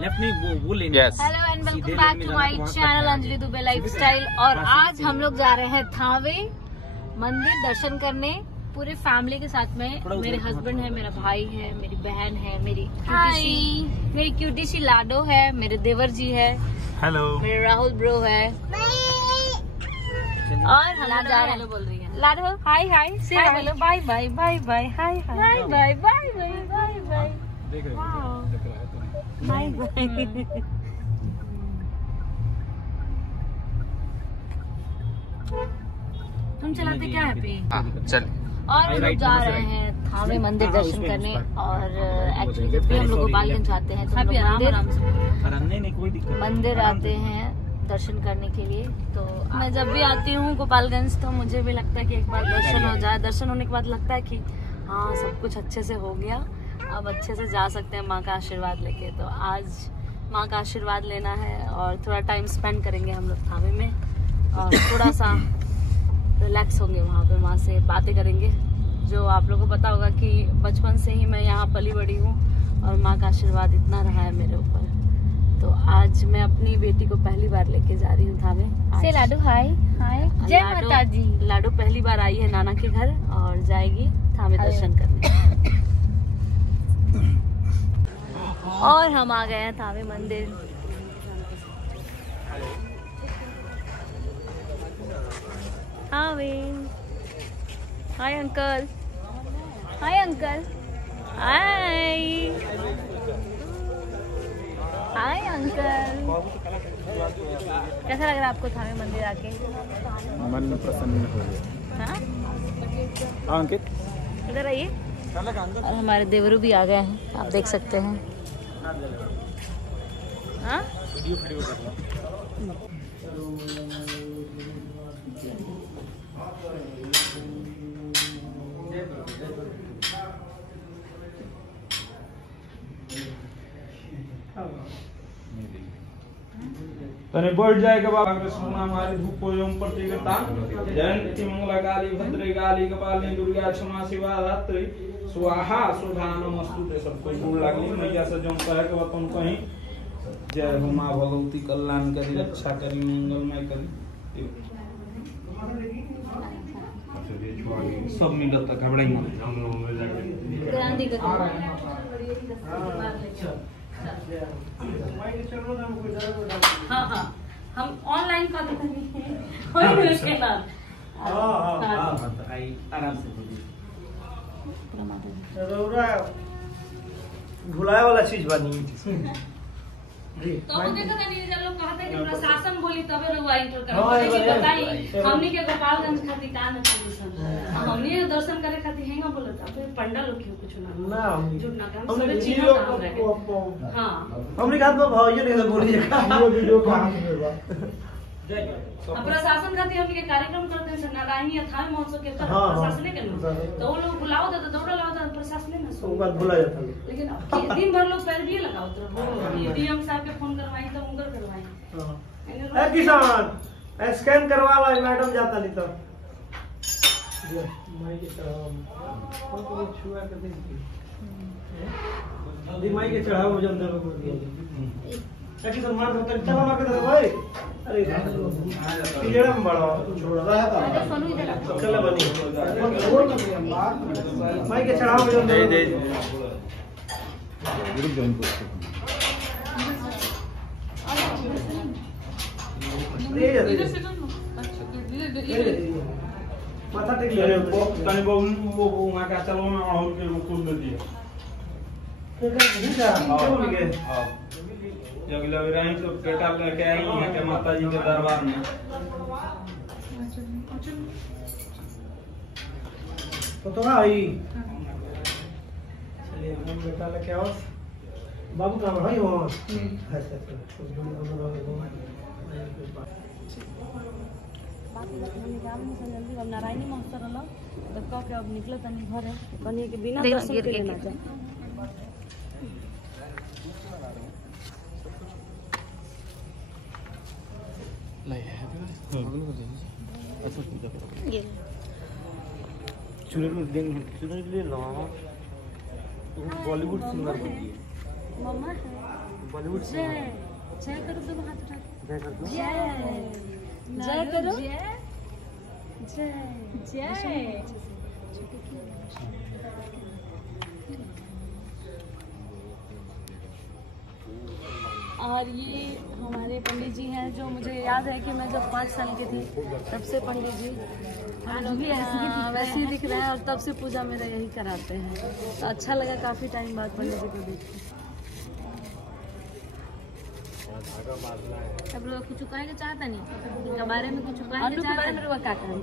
Left नहीं वो लेने। Hello and welcome back to my channel Anjali Dubey lifestyle. और आज हम लोग जा रहे हैं थावे मंदिर दर्शन करने पूरे फैमिली के साथ में। मेरे हस्बैंड है, मेरा भाई है, मेरी बहन है, मेरी क्यूटी सी लाडो है, मेरे देवर जी है, हेलो, मेरे राहुल ब्रो है, और हम लोग जा रहे हैं। बोल रही है लाडो हाय हाय से hello bye bye bye bye hi hi bye bye bye bye bye bye bye. तुम चलाते क्या है पे? चल। और हम लोग जा रहे हैं थावे मंदिर दर्शन करने। और एक्चुअली जब भी हम लोग गोपालगंज जाते हैं तो हम लोग मंदिर आते हैं दर्शन करने के लिए। तो मैं जब भी आती हूँ गोपालगंज तो मुझे भी लगता है कि एक बार दर्शन हो जाए। दर्शन होने के बाद लगता है कि हाँ सब कुछ अच्छे से हो गया, अब अच्छे से जा सकते हैं माँ का आशीर्वाद लेके। तो आज माँ का आशीर्वाद लेना है और थोड़ा टाइम स्पेंड करेंगे हम लोग थावे में और थोड़ा सा रिलैक्स होंगे वहाँ पे, माँ से बातें करेंगे। जो आप लोगों को पता होगा कि बचपन से ही मैं यहाँ पली बड़ी हूँ और माँ का आशीर्वाद इतना रहा है मेरे ऊपर। तो आज मैं अपनी बेटी को पहली बार लेके जा रही हूँ थावे। से लाडू हाय हाय जय माता दी। लाडू पहली बार आई है नाना के घर और जाएगी थावे दर्शन करने। और हम आ गए हैं थावे मंदिर। हाय अंकल, हाय अंकल, हाय हाय अंकल। कैसा लग रहा है आपको थावे मंदिर आके? मन प्रसन्न हो गया। हाँ अंकित इधर आइए। और हमारे देवरू भी आ गए हैं, आप देख सकते हैं। हाँ तने बैठ जाएगा बाबा कृष्ण नाम हमारे धूपो एवं प्रतिगता जयंती मंगला काली भद्रे काली कपालिनी दुर्गा क्षमा शिवा धात्री स्वाहा सुधा नमस्तुते। सबको गुण लागली मैया से जो कहे के तुम कहीं जय हो मां भगवती कल्याण करी रक्षा करी मंगलमय करी सब मिलत घबराई मत। हम लोग में जाके हाँ हाँ हम ऑनलाइन कॉल करेंगे उसके बाद। आराम से भुलाए वाला चीज बनी। तो देखो तनी जब लोग कहते हैं कि प्रशासन बोली तबे लोग इंटर करते हैं। बताई हमनी के गोपालगंज खातिर का न पोजीशन हमनी दर्शन करे खातिर हेंगा बोलत अब पंडा लोग क्यों कुछ ना झूठ ना काम सब चीज काम रहे। हां हमने कहा तो भाई ये नहीं बोली का वीडियो कहां से बा। अब प्रशासन खातिर हमनी के कार्यक्रम करते हैं नारायणी थावे महोत्सव के प्रशासन ने करना तो वो लोग बुलाओ तो दौड़ा लाओ तो प्रशासन ने वो बात भुला जाता। लेकिन अब दिन भर लोग पैर भी लगाओ तो डीएम साहब के फोन करवाई तो उनकर करवाई। ए किसान स्कैन करवा ला मैडम जाता नहीं तो माई के चढ़ावा को छुआ कर दे दी माई के चढ़ावा वजन दे को दिया ऐसे तो मार दो चला मार के दे भाई। अरे ये में बड़ा छोड़ रहा है तो चल बनी माई के चढ़ावा वजन दे ग्रुप जॉइन करते माथा टेक ले तने वो वहां का चलो में और के कुल दे दिया जब लग तो बेटा लेके आई यहाँ के माता जी के दरबार में। तो आई चलिए हम बेटा लेके आओ बाबू का भाई हो। नारायणी मास्टर वाला तो कह के अब निकले तनी घर है बनिए के बिना दर्शन के ना जा। अच्छा पूजा करो ये चुनरी ले लो। बॉलीवुड सिंगर बन गई मम्मा है। बॉलीवुड से जय जय करो, तुम हाथ उठा के। जय कर दो। जय जय करो। जय जय। और ये हमारे पंडित जी हैं, जो मुझे याद है कि मैं जब 5 साल की थी तब से पंडित जी आज भी वैसे ही दिख रहे हैं, और तब से पूजा मेरा यही कराते हैं। तो अच्छा लगा काफी टाइम बाद पंडित जी को देख के। अब लोग कुछ चुकाएंगे चाहता नहीं, इनके बारे में कुछ चुकाएंगे चाहता नहीं। क्या करें,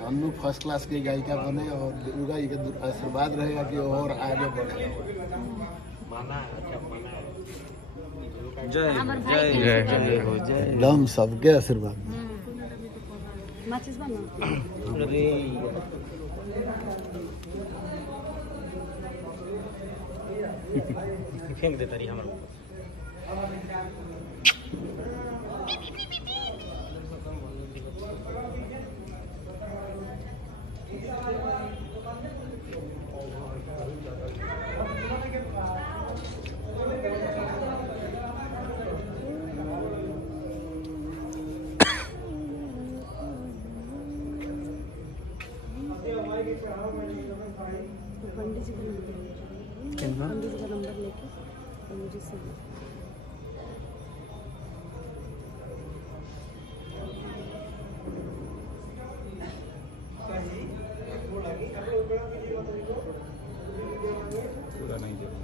हम लोग फर्स्ट क्लास की गायिका बने और दुर्गा जी का आशीर्वाद रहेगा कि और आगे बढ़े। जय जय जय हो जय। एकदम सबके आशीर्वाद। माचिस बनो। अरे फेंक देता रही हमारे। पंडित जी का नंबर लेके पंडित जी से पूरा नहीं देना।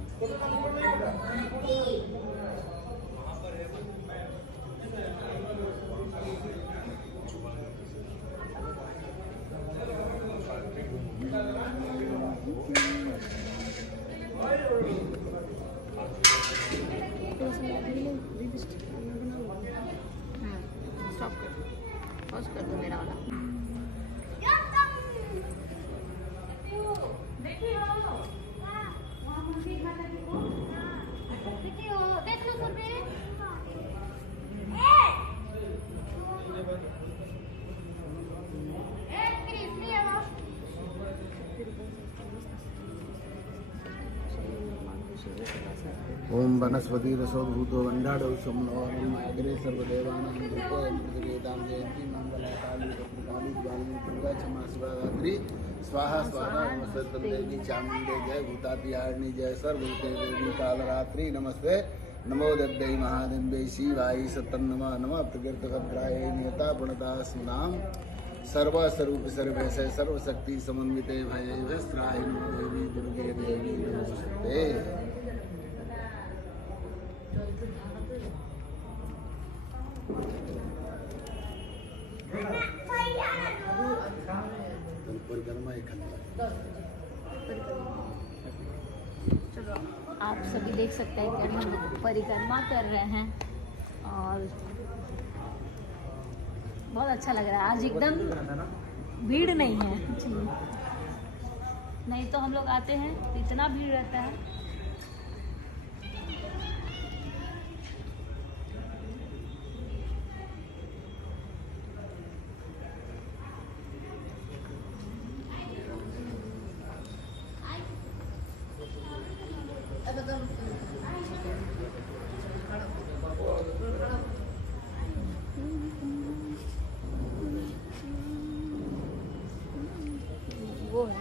स्टॉप कर, पॉज कर दो मेरा वाला। ओम वनस्पति रसोभूतो वंडाडो समनोरम अग्रे सर्वदेवानां भूतोऽयं प्रतिवेदां जयन्ती मंगलाकाली भद्रकाली ज्वालिनी दुर्गा क्षमा शिवरात्रि स्वाहा स्वाहा नमस्ते देवी चामुंडे जय भूतातिहारिणी जय सर्वभूते देवी कालरात्रि नमस्ते नमो दद्दै महादेव्यै शिवाय सतन्नमः नमः प्रकृतभद्राय नियता प्रणदासुनाम सर्वस्वरूप सर्वेश सर्वशक्ति समन्विते भयैवस्त्राय नमो देवी दुर्गे देवी नमस्ते। चलो आप सभी देख सकते हैं कि हम लोग परिक्रमा कर रहे हैं और बहुत अच्छा लग रहा है। आज एकदम भीड़ नहीं है, नहीं तो हम लोग आते हैं तो इतना भीड़ रहता है। वो है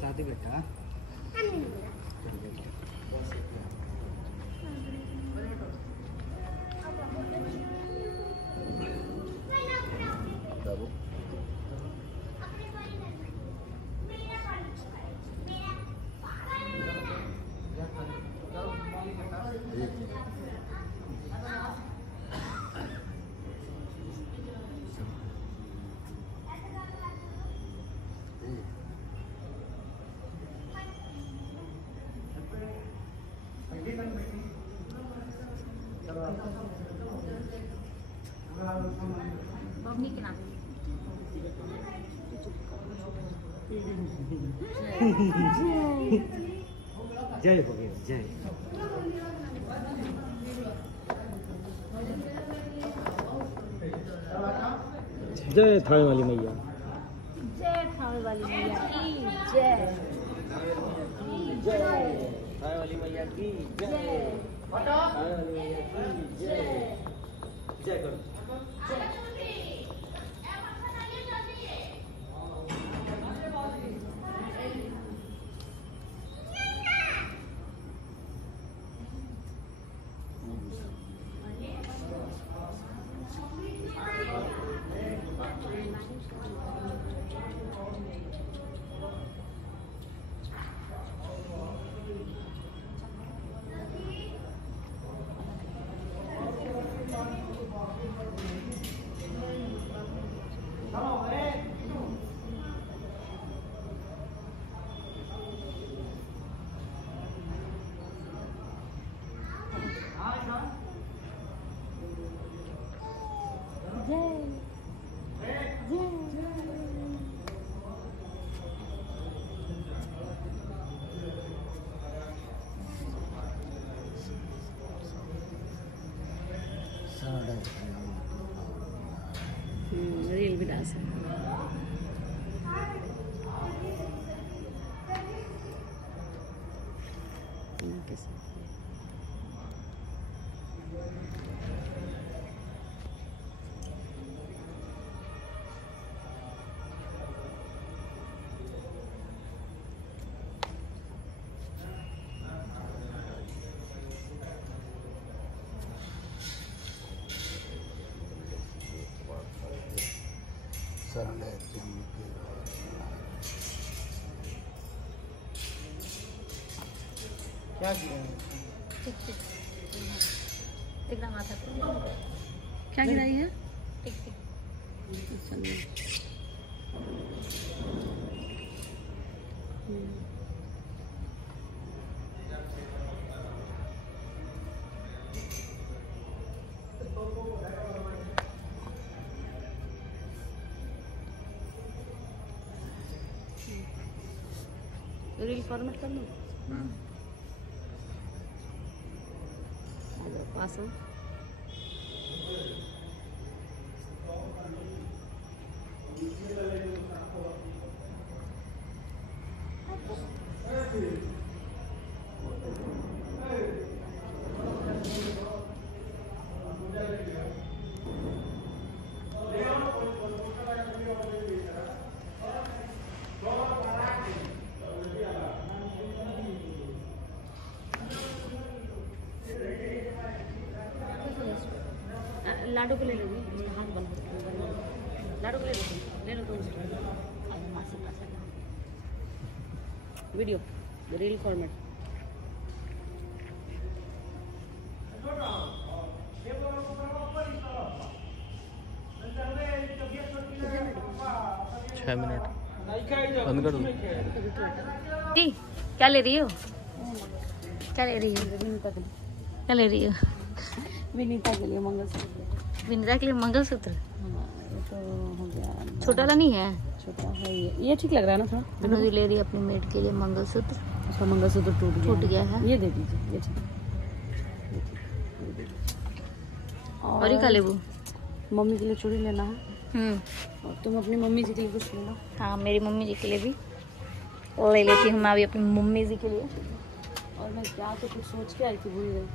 साथी बेटा मम्मी के नाम जय हो गया जय। जय थाने वाली मैया, जय थाने वाली मैया की जय। साय वाली मैया की जय। साय वाली मैया की जय। जय करो। रील भी डाल सकते क्या किया क्या गिराई है? रील फॉर्मेट कर लो। पास हो। लाडू को ले लो, हाथ बंद लाडू को ले लो तुम वीडियो रील फॉर्मेट। छह मिनट बंद कर दो। क्या ले रही हो? क्या ले रही हो? क्या ले रही हो? विनीता के लिए मंगलसूत्र। विनीता के लिए मंगलसूत्र तो हो गया, छोटा वाला नहीं है, छोटा है ये ठीक लग रहा है ना थोड़ा। अनुजी ले रही है अपनी मेड के लिए मंगलसूत्र। उसका मंगलसूत्र टूट गया है। ये दे दीजिए, ये ठीक। और ही का लेबू? मम्मी के लिए चूड़ी लेना है। और तुम अपनी मम्मी जी के लिए कुछ लेना। हाँ, मेरी मम्मी जी के लिए भी और ले लेती हूँ मैं अभी अपनी मम्मी जी के लिए। और मैं क्या तो कुछ सोच के आई थी, भूल गई।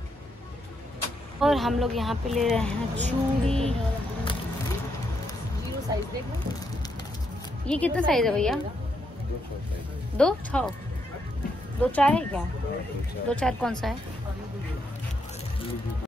और हम लोग यहाँ पे ले रहे हैं चूड़ी। 0 साइज देख लो। ये कितना साइज है भैया? 2 6 2 4 है क्या? 2 4 कौन सा है?